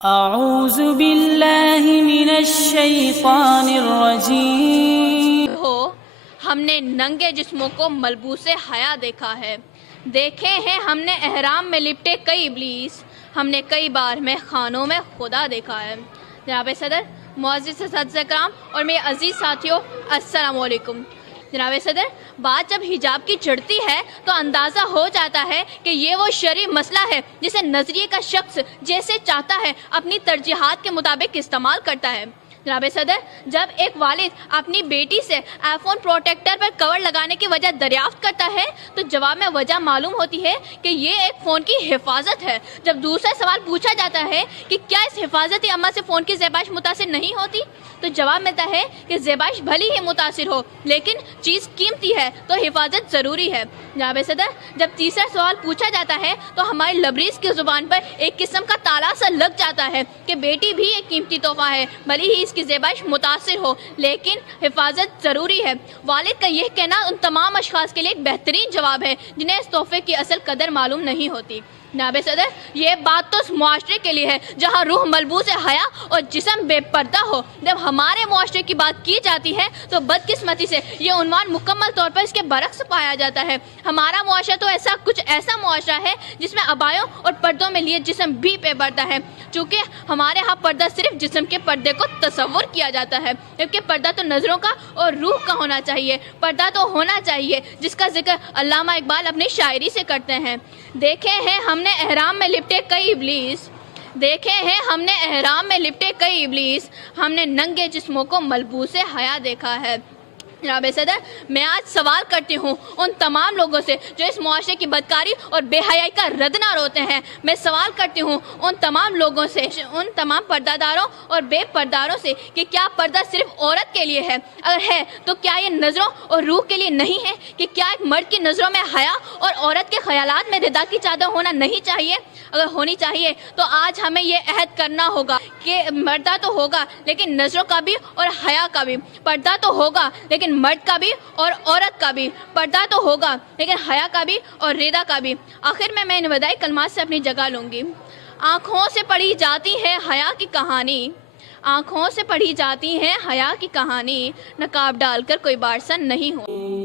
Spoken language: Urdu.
اعوذ باللہ من الشیطان الرجیم۔ ہم نے ننگے جسموں کو ملبوس حیا دیکھا ہے، دیکھے ہیں ہم نے احرام میں لپٹے کئی ابلیس، ہم نے کئی بار میں خانوں میں خدا دیکھا ہے۔ جناب صدر، معزز اساتذہ کرام اور میرے عزیز ساتھیوں، السلام علیکم۔ جناب صدر، بات جب حجاب کی چڑھتی ہے تو اندازہ ہو جاتا ہے کہ یہ وہ شرعی مسئلہ ہے جسے نظریے کا شخص جیسے چاہتا ہے اپنی ترجیحات کے مطابق استعمال کرتا ہے۔ جناب صدر، جب ایک والد اپنی بیٹی سے آئی فون پروٹیکٹر پر کور لگانے کی وجہ دریافت کرتا ہے تو جواب میں وجہ معلوم ہوتی ہے کہ یہ ایک فون کی حفاظت ہے۔ جب دوسرا سوال پوچھا جاتا ہے کہ کیا اس حفاظتی عمل سے فون کی زیبائش متاثر نہیں ہوتی، تو جواب ملتا ہے کہ زیبائش بھلی ہی متاثر ہو لیکن چیز قیمتی ہے تو حفاظت ضروری ہے۔ جناب صدر، جب تیسرا سوال پوچھا جاتا ہے تو ہماری لبریز کی زبان پر ایک قسم کا تالا سا لگ جاتا ہے کہ بیٹی بھی ایک قیمتی تحفہ ہے، بھلی ہی اس کی زیبائش متاثر ہو لیکن حفاظت ضروری ہے۔ والد کا یہ کہنا ان تمام اشخاص کے لیے ایک بہترین جواب ہے جنہیں اس تحفے کی اصل قدر معلوم نہیں ہوتی۔ جناب صدر، یہ بات تو اس معاشرے کے لیے ہے جہاں روح ملبوس حیا اور جسم بے پردہ ہو۔ جب ہمارے معاشرے کی بات کی جاتی ہے تو بدقسمتی سے یہ عنوان مکمل طور پر اس کے برعکس پایا جاتا ہے۔ ہمارا معاشرہ تو ایسا معاشرہ ہے جس میں عبایوں اور پردوں میں لیے جسم بھی بے پردہ ہے، چونکہ ہمارے ہاں پردہ صرف جسم کے پردے کو تصور کیا جاتا ہے، جبکہ پردہ تو نظروں کا اور روح کا ہونا چاہیے۔ پردہ تو ہونا چاہیے جس کا ذکر علامہ اقبال اپنی شاعری سے کرتے ہیں۔ دیکھے ہیں ہم نے احرام میں لپٹے کئی ابلیس، دیکھے ہیں ہم نے احرام میں لپٹے کئی ابلیس، ہم نے ننگے جسموں کو ملبوس حیا دیکھا ہے۔ جناب صدر، میں آج سوال کرتی ہوں ان تمام لوگوں سے جو اس معاشرے کی بدکاری اور بے حیائی کا رد نہ روتے ہیں۔ میں سوال کرتی ہوں ان تمام لوگوں سے، ان تمام پردہ داروں اور بے پرداروں سے کہ کیا پردہ صرف عورت کے لیے ہے؟ اگر ہے تو کیا یہ نظروں اور روح کے لیے نہیں ہے؟ کہ کیا ایک مرد کی نظروں میں حیا اور عورت کے خیالات میں ردا کی چادر ہونا نہیں چاہیے؟ اگر ہونی چاہیے تو آج ہمیں یہ عہد کرنا ہوگا کہ پردہ تو ہوگا لیکن نظروں کا بھی اور حیا کا بھی، پردہ تو ہوگا لیکن مرد کا بھی اور عورت کا بھی، پردہ تو ہوگا لیکن حیا کا بھی اور ردا کا بھی۔ آخر میں ان وداعی کلمات سے اپنی جگہ لوں گی۔ آنکھوں سے پڑھی جاتی ہے حیا کی کہانی، آنکھوں سے پڑھی جاتی ہے حیا کی کہانی، نقاب ڈال کر کوئی بارسن نہیں ہو۔